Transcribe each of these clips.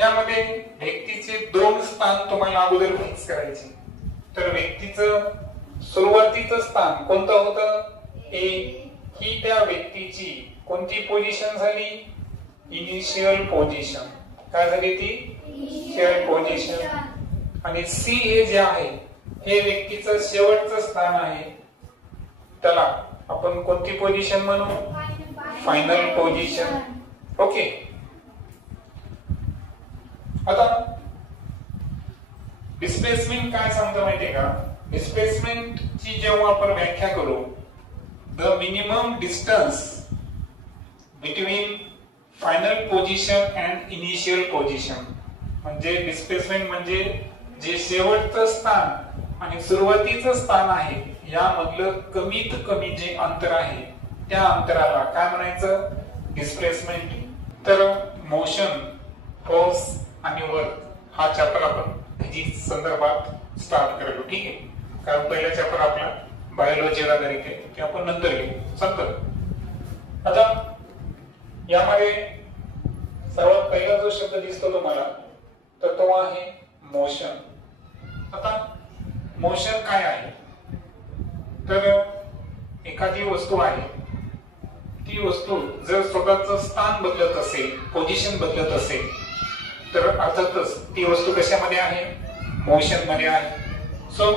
त्यामध्ये व्यक्तीचे दोन स्थान तुम्हाला अगोदर फिक्स करायचे. तर व्यक्तीचं सुरुवातीचं स्थान कोणतं होतं? ए. ही त्या व्यक्तीची कोणती पोझिशन झाली? Initial position. काय झाली ती? Initial position. आणि सी हे जे आहे हे व्यक्तीचं शेवटचं स्थान आहे. त्याला आपण कोणती पोझिशन म्हणू? Final position. ओके. आता डिस्प्लेसमेंट काय सांगतो माहितीये का? डिस्प्लेसमेंट ची जेव्हा आपण व्याख्या करू, the minimum distance between final position and initial position. म्हणजे डिस्प्लेसमेंट म्हणजे जे शेवटचं स्थान आणि सुरुवातीचं स्थान आहे यामधलं कमीत कमी जे अंतर आहे त्या अंतराला काय म्हणायचं? डिस्प्लेसमेंट. तर मोशन, फोर्स आणि वर्क हा चॅप्टर आपण फिजिक्स संदर्भात स्टार्ट करू. ठीक आहे. कारण पहिला चॅप्टर आपला बायोलॉजीला आधारित आहे ते आपण नंतर घेऊ. चालतं. आता यामध्ये सर्वात पहिला जो शब्द दिसतो तुम्हाला तर तो आहे मोशन. आता मोशन काय आहे? तर एखादी वस्तू आहे, ती वस्तू जर स्वतःचं स्थान बदलत असेल, पोझिशन बदलत असेल तर अर्थातच ती वस्तू कशामध्ये आहे? मोशन मध्ये आहे. सो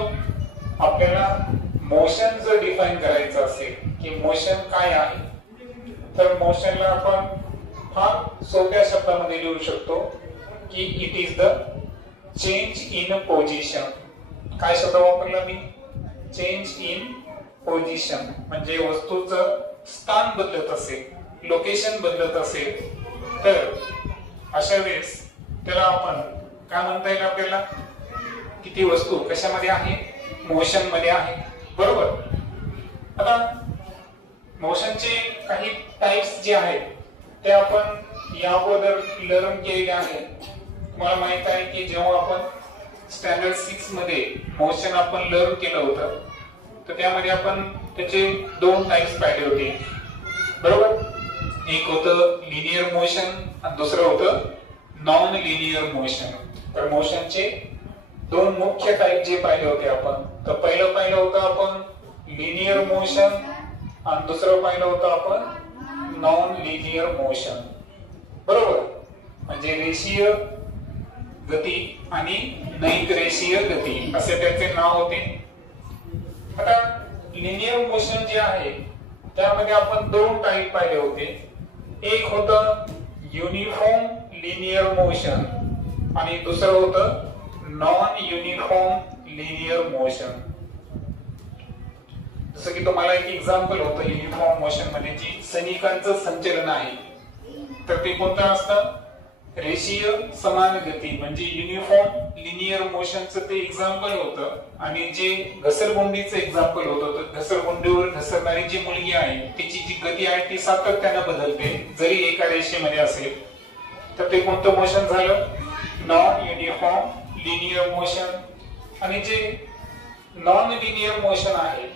आपल्याला मोशन जर डिफाइन करायचं असेल की मोशन काय आहे तर मोशनला आपण फार सोप्या शब्दामध्ये लिहू शकतो की it is the change in position. काय शब्द वापरला मी? Change in position. म्हणजे वस्तूचं स्थान बदलत असेल, लोकेशन बदलत असेल तर अशा वेळेस त्याला आपण काय म्हणता येईल आपल्याला? की ती वस्तू कशामध्ये आहे? मोशन मध्ये आहे. बरोबर. आता मोशनचे काही टाइप्स जे आहेत ते आपण या अगोदर लर्न केलेले आहेत. तुम्हाला माहित आहे की जेव्हा आपण स्टँडर्ड 6 मध्ये मोशन आपण लर्न केलं होतं तर त्यामध्ये आपण त्याचे दोन टाइप्स पाहिले होते. बरोबर. एक होतं लिनियर मोशन आणि दुसरं होतं नॉन लिनियर मोशन. तर मोशनचे दोन मुख्य टाइप जे पाहिले होते आपण, तर पहिलं पाहिलं होतं आपण लिनियर मोशन आणि दुसरं पाहिलं होतं आपण नॉन लिनियर मोशन. बरोबर. म्हणजे रेषीय गती आणि नैक रेषीय गती असे त्याचे नाव होते. आता लिनियर मोशन जे आहे त्यामध्ये आपण दोन टाइप पाहिले होते. एक होतं युनिफॉर्म लिनियर मोशन आणि दुसरं होतं नॉन युनिफॉर्म लिनियर मोशन. जसं की तुम्हाला एक एक्झाम्पल होतं युनिफॉर्म मोशन मध्ये जी सैनिकांचं संचलन आहे तर ते कोणतं असतं? रेषीय समान गती. म्हणजे युनिफॉर्म लिनियर मोशनचं ते एक्झाम्पल होतं. आणि जे घसरगुंडीचं एक्झाम्पल होतं तर घसरगुंडीवर घसरणारी जी मुलगी आहे तिची जी गती आहे ती सातत्याने बदलते जरी एका रेषेमध्ये असेल. तर ते कोणतं मोशन झालं? Non uniform linear motion. आणि जे नॉन लिनियर मोशन आहे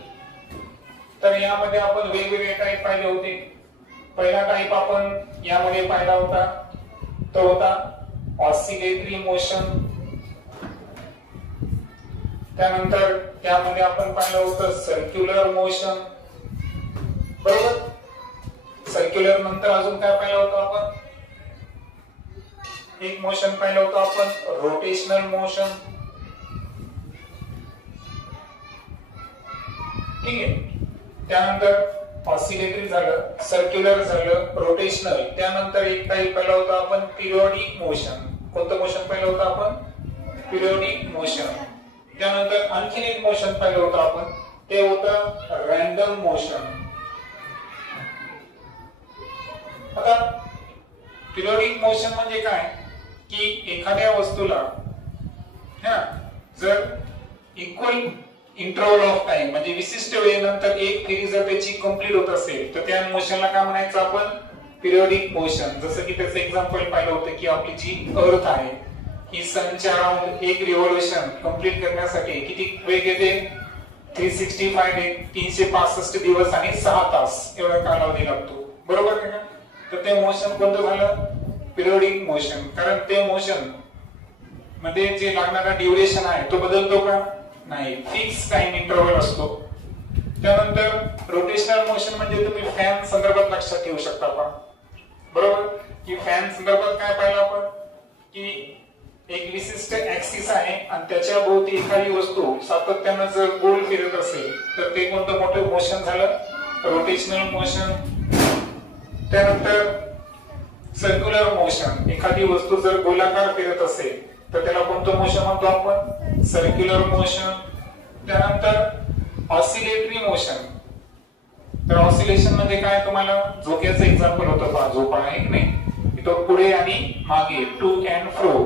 तर यामध्ये आपण वेगवेगळे टाइप पाहिले होते. पहिला टाइप आपण यामध्ये पाहिला होता तो होता ऑसिलेटरी मोशन. त्यानंतर त्यामध्ये आपण पाहिलं होतं सर्क्युलर मोशन. बरोबर. सर्क्युलर नंतर अजून काय पाहिलं होतं आपण? एक मोशन पाहिलं होतं आपण रोटेशनल मोशन. ठीक आहे. त्यानंतर ऑसिलेटरी झालं, सर्क्युलर झालं, रोटेशनल. त्यानंतर एक टाइप पाहिलं होतं आपण पिरियोडिक मोशन. कोणतं मोशन पाहिलं होतं आपण? Periodic motion. त्यानंतर आणखीन एक मोशन पाहिलं होतं आपण ते होतं रॅन्डम मोशन. आता पिरियोडिक मोशन म्हणजे काय की एखाद्या वस्तूला जर इक्वल इंटरवल ऑफ टाइम म्हणजे विशिष्ट वेळेनंतर एक फेरी जर त्याची कंप्लीट होत असेल तर त्या मोशनला काय म्हणायचं आपण? Periodic motion. जसं की त्याचं एक्झाम्पल पाहिलं होतं की आपली जी अर्थ आहे ही सनच्या अराउंड एक रिव्होल्यूशन कंप्लीट करण्यासाठी किती वेळ घेते? 365 डे, 365 दिवस आणि 6 तास एवढा कालावधी लागतो. बरोबर आहे का? तर ते मोशन कोणतं झालं? पिरियोडिक मोशन, कारण ते मोशन मध्ये जे लागणारा ड्युरेशन आहे तो बदलतो का? नाही, फिक्स टाइम इंटरव्हल असतो. त्यानंतर रोटेशनल मोशन म्हणजे तुम्ही फॅन संदर्भात लक्षात ठेवू शकता का? बरोबर की फॅन संदर्भात काय पाहिलं आपण की एक विशिष्ट ऍक्सिस आहे आणि त्याच्या भोवती एखादी वस्तू सातत्यानं जर गोल फिरत असेल तर ते कोणतं मोठं मोशन झालं? Rotational motion. त्यानंतर सर्क्युलर मोशन, एखादी वस्तू जर गोलाकार फिरत असेल तर त्याला कोणतं मोशन म्हणतो आपण? Circular motion. त्यानंतर ऑसिलेटरी मोशन. तर ऑसिलेशन म्हणजे काय? तुम्हाला झोक्याचं एक्झाम्पल होतं पहा, झोपा आहे की नाही, तो पुढे आणि मागे टू अँड फ्रो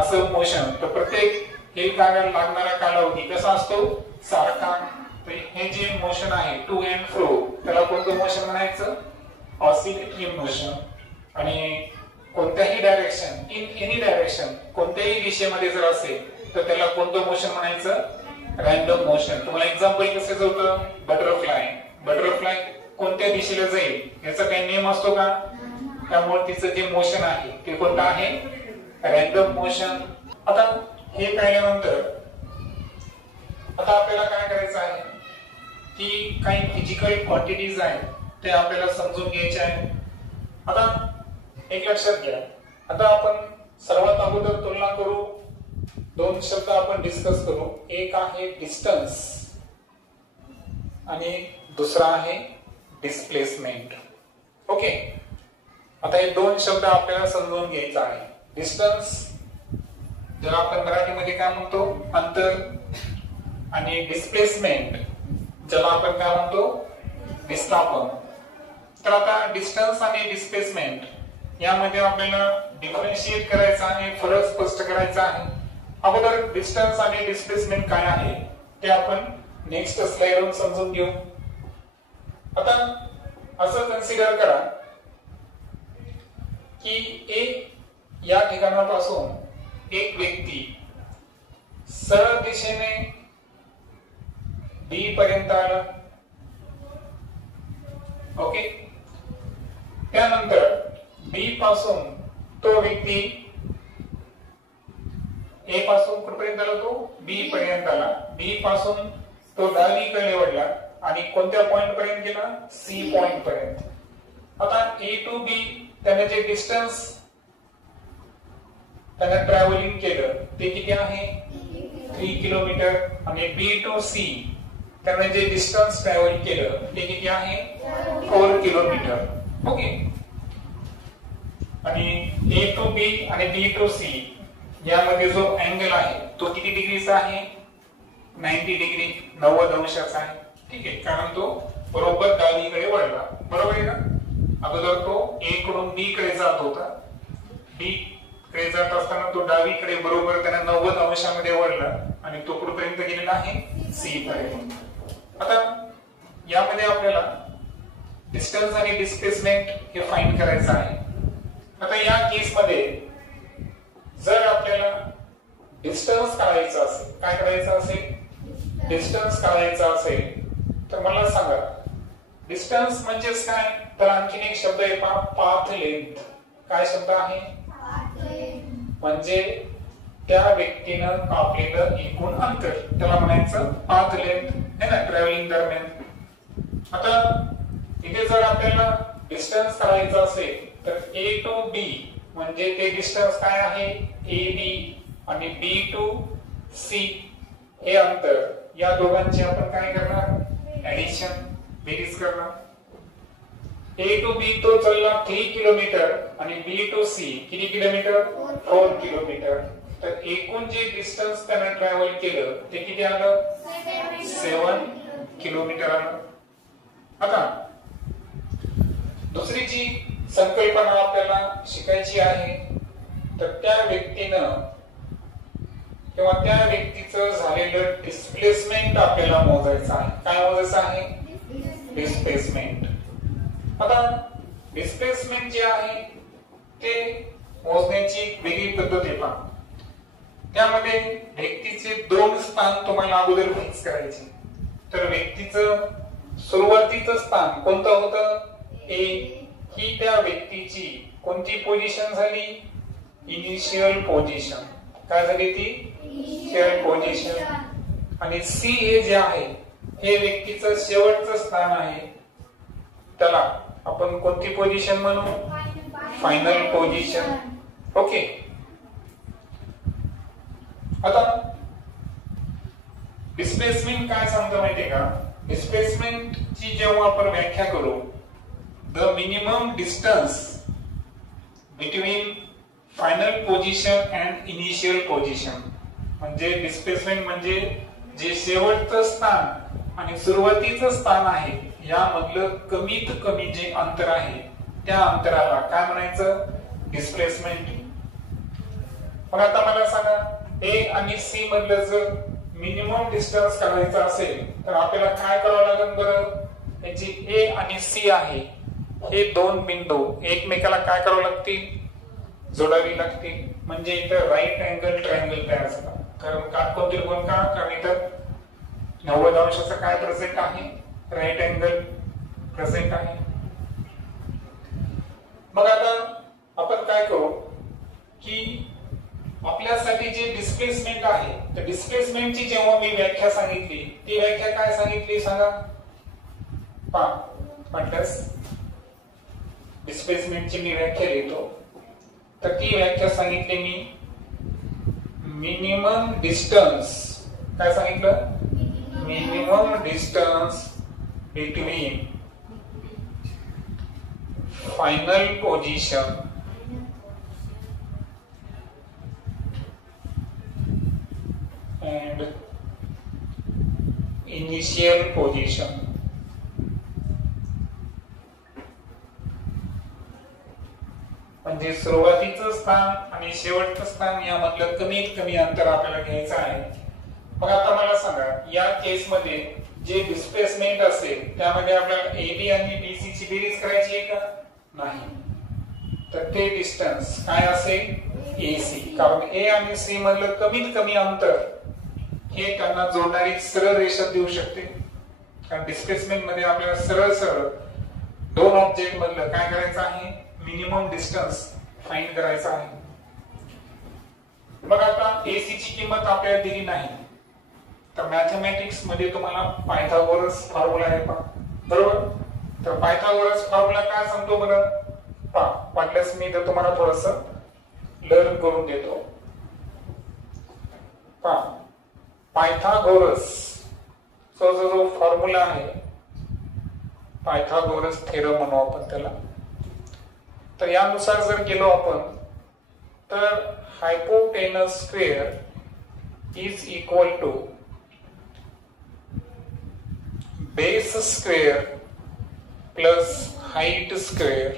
असं मोशन. तर प्रत्येक एक कार्याला लागणारा कालावधी कसा असतो? सारखा. तर हे जे मोशन आहे टू अँड फ्रो त्याला कोणतं मोशन म्हणायचं? Oscillatory motion. आणि कोणत्याही डायरेक्शन, इन एनी डायरेक्शन, कोणत्याही दिशेमध्ये जर असेल तर त्याला कोणतं मोशन म्हणायचं? Random motion. तुम्हाला एक्झाम्पल कसं होतं? बटरफ्लाय. बटरफ्लाय कोणत्या दिशेला जाईल याचा काही नियम असतो का? त्यामुळे तिचं जे मोशन आहे ते कोणतं आहे? Random motion. आता हे पाहिल्यानंतर आता आपल्याला काय करायचं आहे की काही फिजिकल क्वांटिटीज आहेत ते आपल्याला समजून घ्यायचे आहे. आता एक लक्षात घ्या, आता आपण सर्वात अगोदर तुलना करू, दोन शब्द आपण डिस्कस करू. एक आहे डिस्टन्स आणि दुसरा आहे डिस्प्लेसमेंट. ओके, आता हे दोन शब्द आपल्याला समजून घ्यायचा आहे. डिस्टन्स ज्याला आपण मराठीमध्ये काय म्हणतो? अंतर. आणि डिस्प्लेसमेंट ज्याला आपण काय म्हणतो? विस्थापन. तर आता डिस्टन्स आणि डिस्प्लेसमेंट यामध्ये आपल्याला डिफरन्शिएट करायचं आहे, फरक स्पष्ट करायचा आहे. अगोदर डिस्टन्स आणि डिस्प्लेसमेंट काय आहे ते आपण नेक्स्ट स्लाइडवरून समजून घेऊ. आता असं कन्सिडर करा की एक या ठिकाणापासून एक व्यक्ती सरळ दिशेने बी पर्यंत आला. ओके, त्यानंतर बी पासून तो व्यक्ती ए पासून कुठपर्यंत आला? तो बी पर्यंत आला. बी पासून तो डावीकडे वळला आणि कोणत्या पॉइंट पर्यंत गेला? सी पॉइंट पर्यंत. आता ए टू बी त्याने जे डिस्टन्स त्याने ट्रॅव्हलिंग केलं ते किती आहे? 3 किलोमीटर. आणि बी टू सी त्याने जे डिस्टन्स ट्रॅव्हल केलं ते किती आहे? 4 किलोमीटर. ओके, आणि ए टू बी आणि बी टू सी यामध्ये जो अँगल आहे तो किती डिग्रीचा आहे? 90 डिग्री, 90 अंशाचा आहे. ठीक आहे, कारण तो बरोबर डावीकडे वळला. बरोबर आहे ना? अगोदर तो ए कडून बी कडे जात होता. बी कडे जात असताना तो डावीकडे बरोबर त्याने 90 अंशामध्ये वळला आणि तो कुठपर्यंत गेलेला आहे? सी पर्यंत. आता यामध्ये आपल्याला डिस्टन्स आणि डिस्प्लेसमेंट हे फाइंड करायचं आहे. आता या केस मध्ये जर आपल्याला डिस्टन्स काढायचा असेल, काय करायचं असेल? डिस्टन्स काढायचा असेल तर मला सांगा डिस्टन्स म्हणजेच काय? तर आणखीन एक शब्द आहे पहा, पाथ लेंथ. काय शब्द आहे? म्हणजे त्या व्यक्तीनं कापलेलं एकूण अंतर त्याला म्हणायचं पाथ लेंथ है ना, ट्रॅव्हलिंग दरम्यान. आता इथे जर आपल्याला डिस्टन्स काढायचं असेल तर ए टू बी म्हणजे ते डिस्टन्स काय आहे? A B. आणि बी टू सी हे अंतर, या दोघांची आपण काय करणार? ऍडिशन, बेरीज करणार. ए टू बी तो चालला 3 किलोमीटर आणि बी टू सी किती किलोमीटर? 4 किलोमीटर. तर एकूण जे डिस्टन्स त्याने ट्रॅव्हल केलं ते किती आलं? 7 किलोमीटर आलं. आता दुसरी जी संकल्पना आपल्याला शिकायची आहे तर त्या व्यक्तीनं किंवा त्या व्यक्तीचं झालेलं डिस्प्लेसमेंट आपल्याला मोजायचं आहे. काय मोजायचं आहे? डिस्प्लेसमेंट. आता डिस्प्लेसमेंट जे आहे ते मोजण्याची एक वेगळी पद्धत आहे पहा. त्यामध्ये व्यक्तीचे 2 स्थान तुम्हाला अगोदर फिक्स करायचे. तर व्यक्तीचं सुरुवातीचं स्थान कोणतं होतं? ए. ही त्या व्यक्तीची कोणती पोझिशन झाली? Initial position. काय झाली ती? Initial position. आणि सी हे जे आहे हे व्यक्तीचं शेवटचं स्थान आहे, त्याला आपण कोणती पोझिशन म्हणू? Final position. ओके. आता डिस्प्लेसमेंट काय सांगतो माहितीये का? डिस्प्लेसमेंट ची जेव्हा आपण व्याख्या करू, the minimum distance between final position and initial position. म्हणजे डिस्प्लेसमेंट म्हणजे जे शेवटचं स्थान आणि सुरुवातीचं स्थान आहे यामधलं कमीत कमी जे अंतर आहे त्या अंतराला काय म्हणायचं? डिस्प्लेसमेंट. मग आता मला सांगा, ए आणि सी मधलं जर मिनिमम डिस्टन्स काढायचं असेल तर आपल्याला काय करावं लागेल बरं? याची ए आणि सी आहे हे दोन बिंदू एकमेकाला काय करावं लागतील? जोडावी लागतील. म्हणजे इथं राईट अँगल ट्रायंगल तयार झाला. कारण काटकोन त्रिकोण का? कारण इथं 90 अंशाचं काय प्रेझेंट आहे? राईट अँगल प्रेझेंट आहे. मग आता आपण काय करू की आपल्यासाठी जे डिस्प्लेसमेंट आहे तर डिस्प्लेसमेंटची जेव्हा मी व्याख्या सांगितली ती व्याख्या काय सांगितली सांगा? म्हटल्यास डिस्प्लेसमेंटची मी व्याख्या लिहितो. तर ती व्याख्या सांगितली मी मिनिमम डिस्टन्स. काय सांगितलं? Minimum distance between final position and initial position. म्हणजे सुरुवातीचं स्थान आणि शेवटचं स्थान यामधलं कमीत कमी अंतर आपल्याला घ्यायचं आहे. मग आता मला सांगा, या केस मध्ये जे डिस्प्लेसमेंट असेल त्यामध्ये आपल्याला AB आणि BC ची बेरीज करायची आहे का? नाही. तर ते डिस्टन्स काय असेल? AC. कारण A आणि C मधलं कमीत कमी अंतर हे त्यांना जोडणारी सरळ रेषा देऊ शकते. कारण डिस्प्लेसमेंट मध्ये आपल्याला सरळ सरळ दोन ऑब्जेक्ट मधलं काय करायचं आहे? मिनिमम डिस्टन्स फाइंड करायचा आहे. मग आता AC ची किंमत आपल्याला दिली नाही तर मॅथमॅटिक्स मध्ये तुम्हाला पायथागोरस फॉर्म्युला आहे बरोबर? तर पायथागोरस फॉर्म्युला काय सांगतो बरं? वाटल्यास मी तर तुम्हाला थोडस लर्न करून देतो. पायथागोरस जो फॉर्म्युला आहे पायथागोरस थेरम म्हणू आपण त्याला. तर यानुसार जर गेलो आपण तर hypotenuse square is equal to base square plus height square.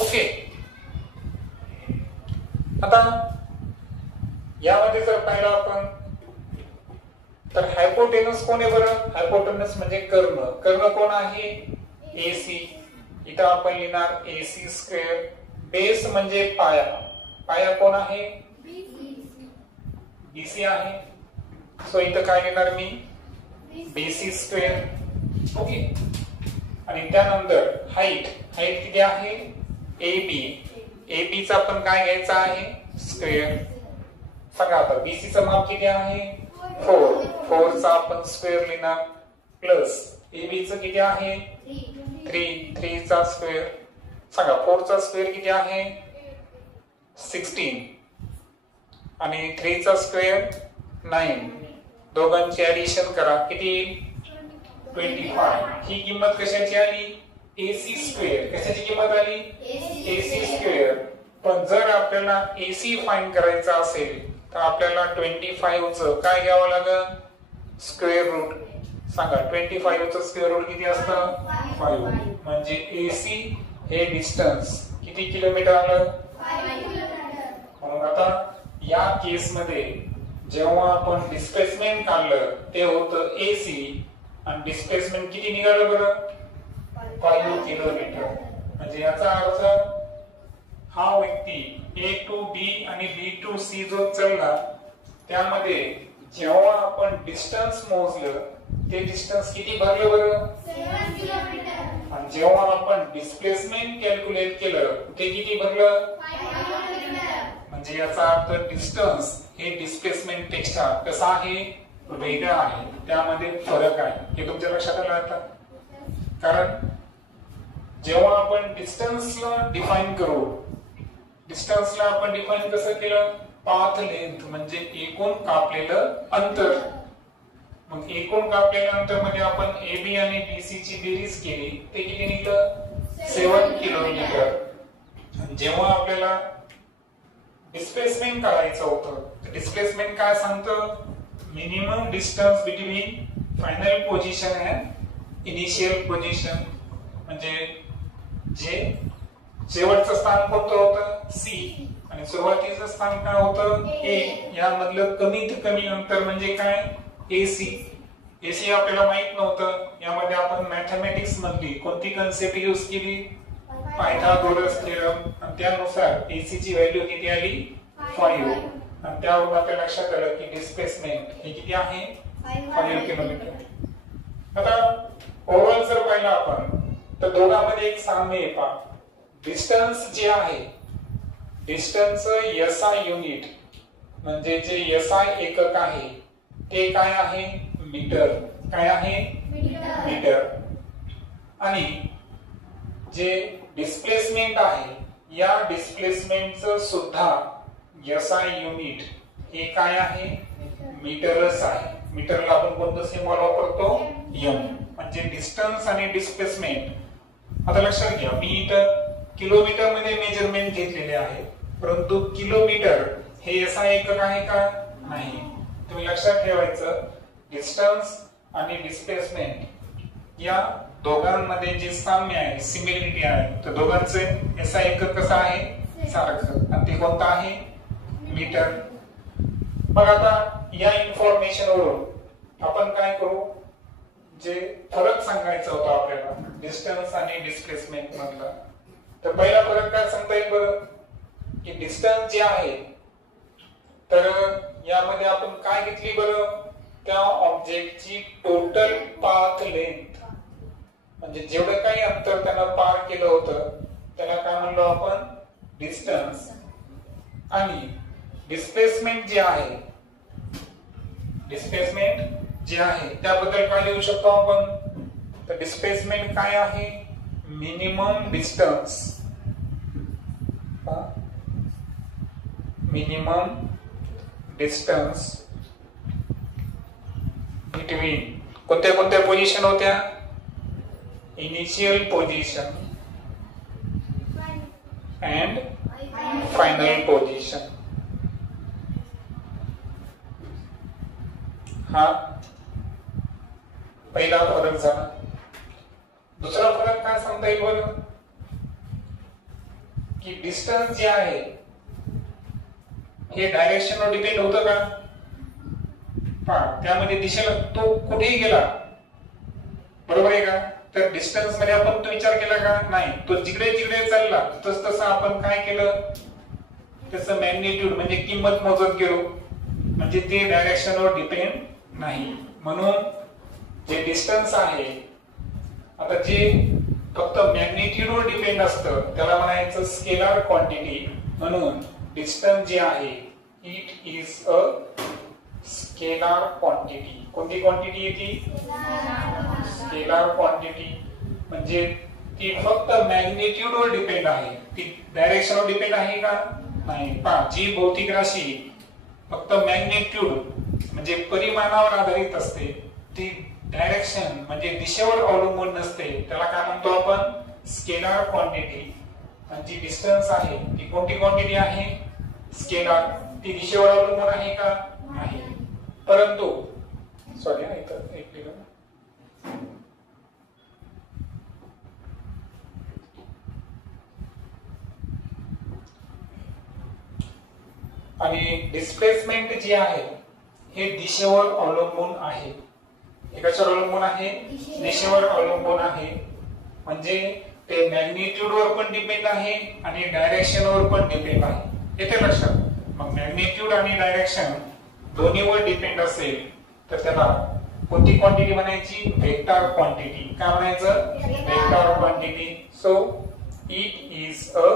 Okay. आता यामध्ये जर पाहिलं आपण तर हायपोटेनस कोण आहे बरं? हायपोटेनस म्हणजे कर्ण. कर्ण कोण आहे? AC. इथं आपण लिहिणार AC स्क्वेअर. बेस म्हणजे पाया. पाया कोण आहे? BC आहे. सो इथं काय लिहिणार मी? BC square. ओके. आणि त्यानंतर हाईट. हाईट किती आहे? AB. AB चा आपण काय घ्यायचा आहे? स्क्वेअर. सांगा आता BC चं माप किती आहे? 4. 4 चा आपण स्क्वेअर लिहिणार प्लस AB चं किती आहे? 3. 3 चा स्क्वेअर. सांगा 4 चा स्क्वेअर किती आहे? 16 आणि 3 चा स्क्वेअर 9. दोघांची ऍडिशन करा किती? 25. ही किंमत कशाची आली? AC square. कशाची किंमत आली? AC square. पण जर आपल्याला AC फाइंड करायचा असेल तर आपल्याला 25 चं काय घ्यावं लागेल? Square root. सांगा 25 चं स्क्वेअर रूट किती असतं? 5. म्हणजे AC हे डिस्टन्स किती किलोमीटर आलं? 5 किलोमीटर. मग आता या केस मध्ये जेव्हा आपण डिस्प्लेसमेंट काढलं ते होतं AC आणि डिस्प्लेसमेंट किती निघालं बरं? 5 किलोमीटर. म्हणजे याचा अर्थ हा व्यक्ती A to B आणि B to C जो चढला त्यामध्ये जेव्हा आपण डिस्टन्स मोजलं ते डिस्टन्स किती भरलं बरं? 7 किलोमीटर. आणि आणि जेव्हा आपण डिस्प्लेसमेंट कॅल्क्युलेट केलं ते किती भरलं, म्हणजे याचा अर्थ डिस्टन्स हे डिस्प्लेसमेंट पेक्षा कसं आहे, वेगळं आहे, त्यामध्ये फरक आहे. हे तुमच्या लक्षात आलं आता. कारण जेव्हा आपण डिस्टन्सला डिफाइन करू, डिस्टन्सला आपण डिफाइन कसं केलं, पाथ लेंथ म्हणजे एकूण कापलेलं अंतर. मग एकूण कापलेलं अंतर मध्ये आपण AB आणि BC ची बेरीज केली, ते किती निघलं, 7 किलोमीटर. जेव्हा आपल्याला डिस्प्लेसमेंट काढायचं होतं, तर डिस्प्लेसमेंट काय सांगतं, minimum distance between final position and initial position. म्हणजे जे शेवटचं स्थान कोणतं होतं, C, आणि सुरुवातीचं स्थान काय होतं, A. यामधलं कमीत कमी अंतर म्हणजे काय, AC. AC आपल्याला माहित नव्हतं. यामध्ये आपण मॅथमॅटिक्स मधली कोणती कन्सेप्ट यूज केली, पायथागोरस थेरम, आणि त्यानुसार AC ची व्हॅल्यू किती आली, 5. आणि त्यावरून आपल्या लक्षात आलं की डिस्प्लेसमेंट हे किती आहे, 5 किलोमीटर. आता ओव्हरऑल जर पाहिलं आपण तर दोघांमध्ये एक साम्य आहे. पहा, डिस्टन्स जे आहे, डिस्टन्स SI युनिट म्हणजे जे SI एकक आहे ते काय आहे, मीटर. काय आहे, मीटर. आणि जे डिस्प्लेसमेंट आहे, या डिस्प्लेसमेंटचं सुद्धा SI युनिट हे काय आहे, मीटरच आहे. मीटरला आपण कोणतं सिम्बॉल वापरतो, m. म्हणजे डिस्टन्स आणि डिस्प्लेसमेंट. आता लक्षात घ्या, मी इथं किलोमीटर मध्ये मेजरमेंट घेतलेले आहे, परंतु किलोमीटर हे SI एकक आहे का, नाही. तुम्ही लक्षात ठेवायचं, डिस्टन्स आणि डिस्प्लेसमेंट या दोघांमध्ये जे साम्य आहे, सिमिलरिटी आहे, तर दोघांचे SI एकक कसं आहे, सारखं, आणि ते कोणतं आहे, मीटर. मग आता या इन्फॉर्मेशन वरून आपण काय करू, जे फरक सांगायचा होता आपल्याला डिस्टन्स आणि डिस्प्लेसमेंट मधला, तर पहिला फरक काय सांगता येईल बरं, की डिस्टन्स जे आहे, तर यामध्ये आपण काय घेतली बरं, त्या ऑब्जेक्टची टोटल पाथ लेंथ, म्हणजे जेवढं काही अंतर त्यानं पार केलं होतं त्याला काय म्हणलो आपण, डिस्टन्स. आणि डिस्प्लेसमेंट जे आहे, डिस्प्लेसमेंट जे आहे त्याबद्दल काय लिहू शकतो आपण, तर डिस्प्लेसमेंट काय आहे, minimum distance, minimum distance between कोणत्या कोणत्या पोझिशन होत्या, initial position and final position. हा पहिला फरक झाला. दुसरा फरक काय सांगता येईल बरं, की डिस्टन्स जे आहे हे डायरेक्शनवर डिपेंड होतं का, त्यामध्ये दिशेला तो कुठेही गेला, बरोबर आहे का. तर डिस्टन्स मध्ये आपण तो विचार केला का, नाही. तो जिकडे जिकडे चालला तस तसं आपण काय केलं, त्याचं मॅग्निट्यूड म्हणजे किंमत मोजत गेलो, म्हणजे ते डायरेक्शनवर डिपेंड नाही. म्हणून जे डिस्टन्स आहे, आता जे फक्त मॅग्निट्यूडवर डिपेंड असतं त्याला म्हणायचं स्केलर क्वांटिटी. म्हणून डिस्टन्स जे आहे it is a scalar quantity. कोणती क्वांटिटी येते, स्केलर क्वांटिटी. म्हणजे ती फक्त मॅग्निट्यूडवर डिपेंड आहे, ती डायरेक्शनवर डिपेंड आहे का, नाही. पहा, जी भौतिक राशी फक्त मॅग्निट्यूड म्हणजे परिमाणावर आधारित असते, ती डायरेक्शन म्हणजे दिशेवर अवलंबून नसते, त्याला काय म्हणतो आपण, स्केलर क्वांटिटी. आणि जी डिस्टन्स आहे ती कोणती क्वांटिटी आहे, स्केलर. ती दिशेवर अवलंबून आहे का, नाही. परंतु सॉरी एक मिनिट, आणि डिस्प्लेसमेंट जे आहे हे दिशेवर अवलंबून आहे. हे कशावर अवलंबून आहे, दिशेवर अवलंबून आहे. म्हणजे ते मॅग्निट्यूडवर पण डिपेंड आहे आणि डायरेक्शनवर पण डिपेंड आहे. येते लक्षात. मग मॅग्निट्यूड आणि डायरेक्शन दोन्हीवर डिपेंड असेल तर त्याला कोणती क्वांटिटी म्हणायची? Vector quantity. काय म्हणायचं? Vector quantity. So it is a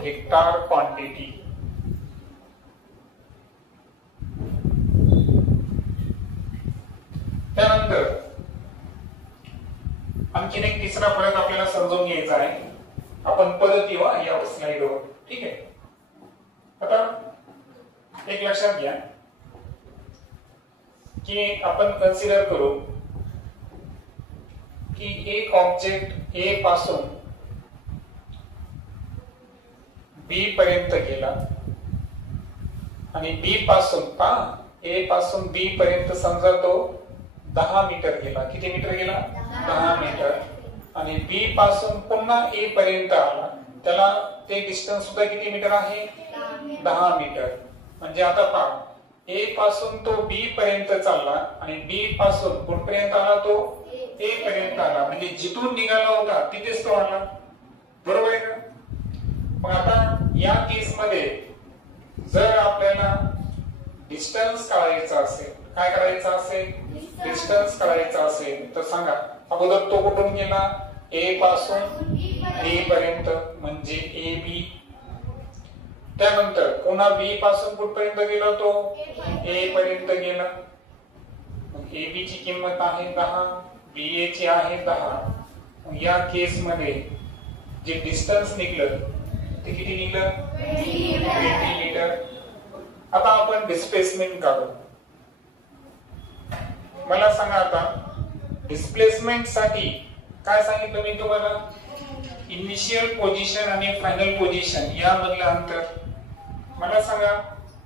vector quantity. त्यानंतर आणखीन एक तिसरा फरक आपल्याला समजून घ्यायचा आहे. आपण परत येऊ या स्लाइडवर. ठीक आहे. आता एक लक्षात घ्या की आपण कन्सिडर करू की एक ऑब्जेक्ट ए पासून बी पर्यंत गेला आणि बी पासून ए पासून बी पर्यंत समजा तो 10 मीटर गेला. किती मीटर गेला? 10 मीटर. आणि बी पासून पुन्हा ए पर्यंत आला, त्याला ते डिस्टन्स सुद्धा किती मीटर आहे? 10 मीटर. म्हणजे आता पहा, ए पासून तो बी पर्यंत चालला आणि बी पासून कुठपर्यंत आला? तो ए पर्यंत आला. म्हणजे जिथून निघाला होता तिथेच तो आला. बरोबर आहे का? मग आता या केस मध्ये जर आपल्याला डिस्टन्स काढायचा असेल, काय करायचं असेल? डिस्टन्स काढायचा असेल तर सांगा. अगोदर तो कुठून गेला? ए पासून बी पर्यंत, म्हणजे ए बी. त्यानंतर पुन्हा बी पासून कुठपर्यंत गेला? तो ए पर्यंत गेला. ए बी ची किंमत आहे 10, बी ए ची आहे 10. या केस मध्ये जे डिस्टन्स निघलं ते किती निघलं? 20 मीटर. आता आपण डिस्प्लेसमेंट काढू. मला सांगा आता डिस्प्लेसमेंट साठी काय सांगितलं मी तुम्हाला? इनिशियल पोझिशन आणि फायनल पोझिशन यामधलं अंतर. मला सांगा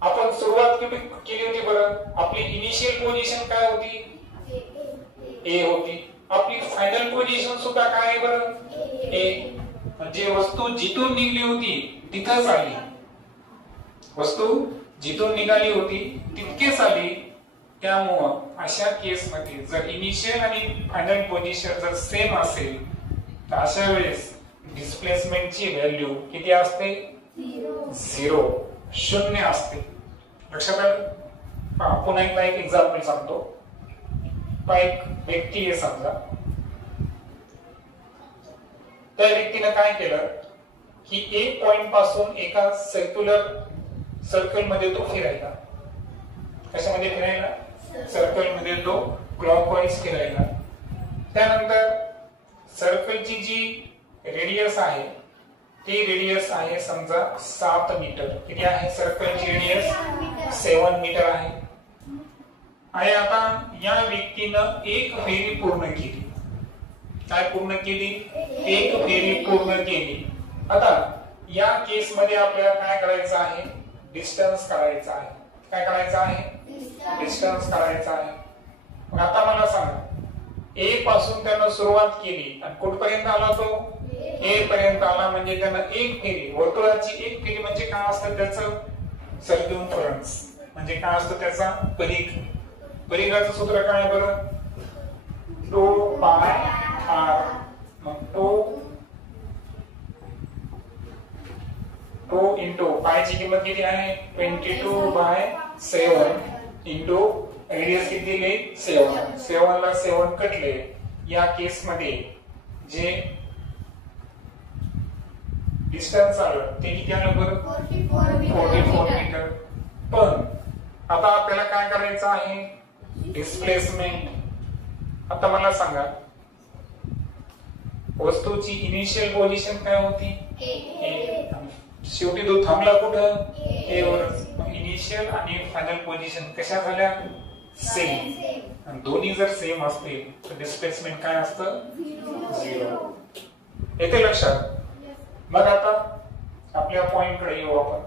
आपण सुरुवात केली होती बरं, आपली इनिशियल पोझिशन काय होती? ए होती. आपली फायनल पोझिशन सुद्धा काय आहे बरं? ए. म्हणजे वस्तू जिथून निघली होती तिथंच आली. वस्तू जिथून निघाली होती तितकेच आली. त्यामुळं अशा केस मध्ये जर इनिशियल आणि फायनल पोझिशन जर सेम असेल तर अशा वेळेस डिस्प्लेसमेंटची व्हॅल्यू किती असते? 0, 0 असते. लक्षात आलं? पुन्हा एकदा एक एक्झाम्पल सांगतो. एक व्यक्ती आहे समजा, त्या व्यक्तीने काय केलं की एक पॉइंट पासून एका सर्कल मध्ये तो फिरायला. कशामध्ये फिरायला? सर्कल मध्ये तो क्लॉकवाईज फिरायला. त्यानंतर सर्कलची जी रेडियस आहे ती रेडियस आहे समजा 7 मीटर. किती आहे सर्कलची रेडियस? 7 मीटर आहे. आणि आता या व्यक्तीनं एक फेरी पूर्ण केली. काय पूर्ण केली? एक फेरी पूर्ण केली. आता या केस मध्ये आपल्याला काय करायचं आहे? डिस्टन्स काढायचा आहे. काय करायचं आहे? डिस्टन्स काढायचा आहे. मग आता मला सांगा, ए पासून त्यानं सुरुवात केली आणि कुठपर्यंत आला तो? ए पर्यंत आला. म्हणजे त्यानं एक फेरी, वर्तुळाची एक फेरी म्हणजे काय असतं त्याचं? सर्कम्फरन्स. म्हणजे काय असतं त्याचा? परिघ. परिघाचं सूत्र काय बरं? 2 पाय आर. मग 2 इंटू पायची किंमत किती आहे? 22/7 इंटू रेडियस किती दिली? 7. 7 ला 7 कटले. या केस मध्ये जे डिस्टन्स आलं ते किती आलं बरं? 44 मीटर. पण आता आपल्याला काय करायचं आहे? डिस्प्लेसमेंट. आता मला सांगा वस्तूची इनिशियल पोझिशन काय होती? ए. शेवटी तो थांबला कुठं? ए वर. इनिशियल आणि फायनल पोझिशन कशा झाल्या? सेम. दोन्ही जर सेम असतील तर डिस्प्लेसमेंट काय असतं? 0. येते लक्षात? मग आता आपल्या पॉइंट कडे येऊ आपण.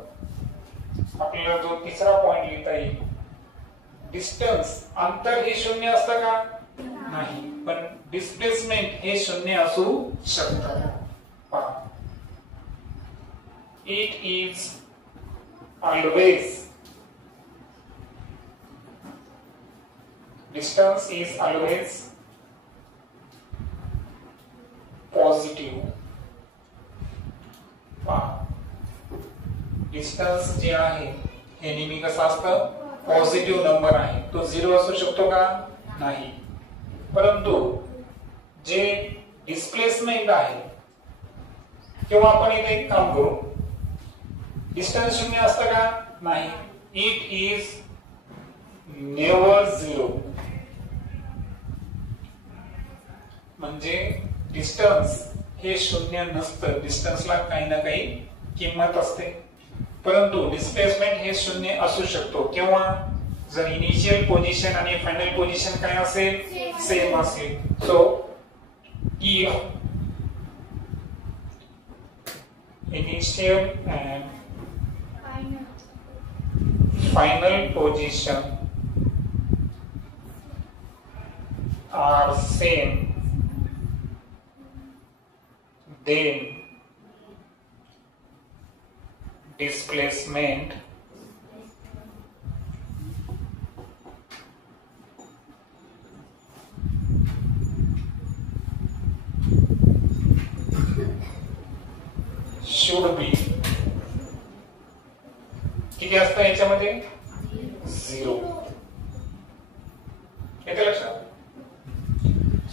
आपल्याला जो तिसरा पॉइंट लिहिता येईल, डिस्टन्स. अंतर हे 0 असतं का? नाही. पण डिस्प्लेसमेंट हे 0 असू शकतं. पहा, it is always, distance is always positive. Distance जे आहे हे नेहमी कसं असतं? पॉझिटिव्ह नंबर आहे तो 0 असू शकतो का? नाही. परंतु जे डिस्प्लेसमेंट आहे किंवा आपण इथे एक काम करू, डिस्टन्स 0 असतं का? नाही. It is never 0. म्हणजे डिस्टन्स हे 0 नसतं. डिस्टन्सला काही ना काही किंमत असते. परंतु डिस्प्लेसमेंट हे 0 असू शकतो केव्हा? जर इनिशियल पोझिशन आणि फायनल पोझिशन काय असेल? सेम असेल. So if initial and final position are same, then displacement should be किती असतं याच्यामध्ये? 0. येते लक्षात?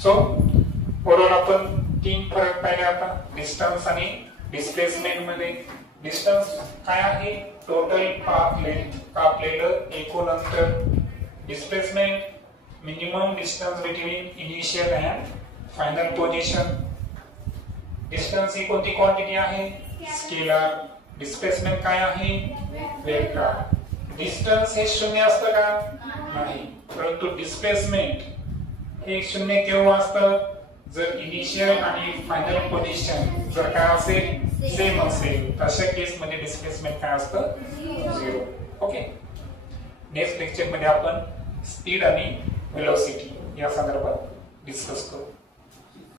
सो ओव्हरऑल आपण 3 फरक पाहिले आता डिस्टन्स आणि डिस्प्लेसमेंट मध्ये. डिस्टन्स काय आहे? टोटल पाथ लेंथ, कापलेलं एकूण अंतर. Displacement minimum distance between initial and final position. Distance ही कोणती क्वांटिटी आहे? स्केलर. डिस्प्लेसमेंट काय आहे? वेक्टर. डिस्टन्स हे 0 असतं का? नाही. परंतु डिस्प्लेसमेंट हे 0 केव्हा असतं? जर इनिशियल आणि फायनल पोझिशन जर काय असेल? सेम असेल. तशा केस मध्ये डिस्प्लेसमेंट काय असतं? 0. ओके. नेक्स्ट लेक्चर मध्ये आपण स्पीड आणि वेलोसिटी या संदर्भात डिस्कस करू.